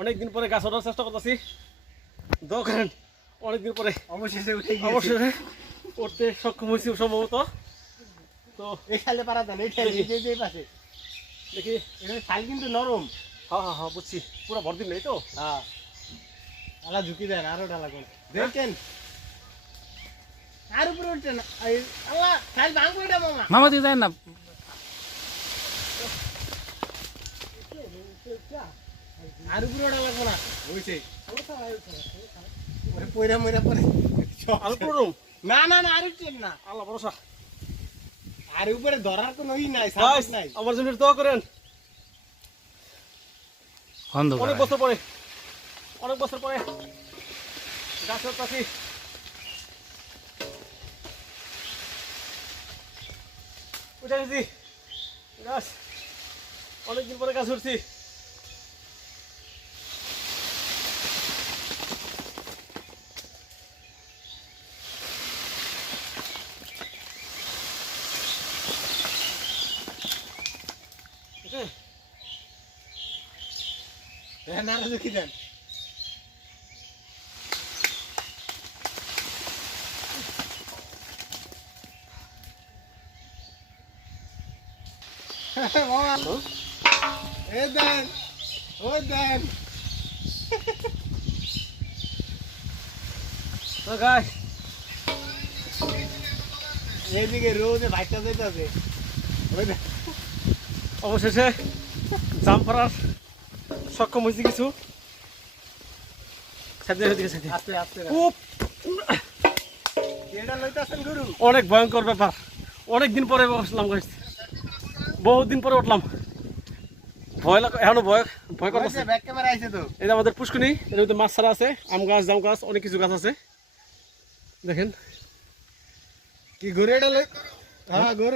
অনেকদিন পরে গাছ ওঠার চেষ্টা করতেছি। দোয়া করেন, অনেকদিন পরে অবশেষে উঠতে সক্ষম হয়েছি সম্ভবত। তো এই খালে পারা দেন, এই খালে এই পাশে দেখি। এটা খাল কিন্তু নরম। হ্যাঁ বুঝছি, পুরো ভরদিন নেই তো। হ্যাঁ, আলা ঝুঁকি দেন, আরো ডালা কোন দেখেন, আর উপরে উঠছেন। আল্লাহ, খাল ভাঙবো এটা মামা। মামা তুই যায় না। আর উপরে ওটা লাগবো না, হইছে পয়রা ময়রা পরে আর পুরো না না না, আর উঠছেন না। আল্লাহ ভরসা। আর উপরে ধরার কোনো ই নাই, সাপোর্ট নাই। আমার জন্য দোয়া করেন। অন্ধকার অনেক বছর পরে গাছ উঠতেছি। উঠে গেছি গাছ, অনেকদিন পরে গাছ উঠছি। হ্যাঁ, না ঝুঁকি দেন। মামা, এ দেন, ও দেন। তো গাছ এইদিকে রোদে ভাইটা যেতেছে। ওই দেন। অবশেষে জাম করার সক্ষম হয়েছি কিছু। আস্তে আস্তে খুব এটা লইতাছেন গুরু। অনেক ভয়ঙ্কর ব্যাপার। অনেকদিন পরে বসলাম গাছ, বহুত দিন পরে উঠলাম। ভয় লাগে এখনো, ভয় করতেছে। ব্যাক ক্যামেরা আইছে তো। এই যে আমাদের পুষ্কুনি, এর মধ্যে মাছ ছাড়া আছে, আম গাছ, জাম গাছ, অনেক কিছু গাছ আছে। দেখেন কি ঘুরে এটা লই। হ্যাঁ, ঘুরে।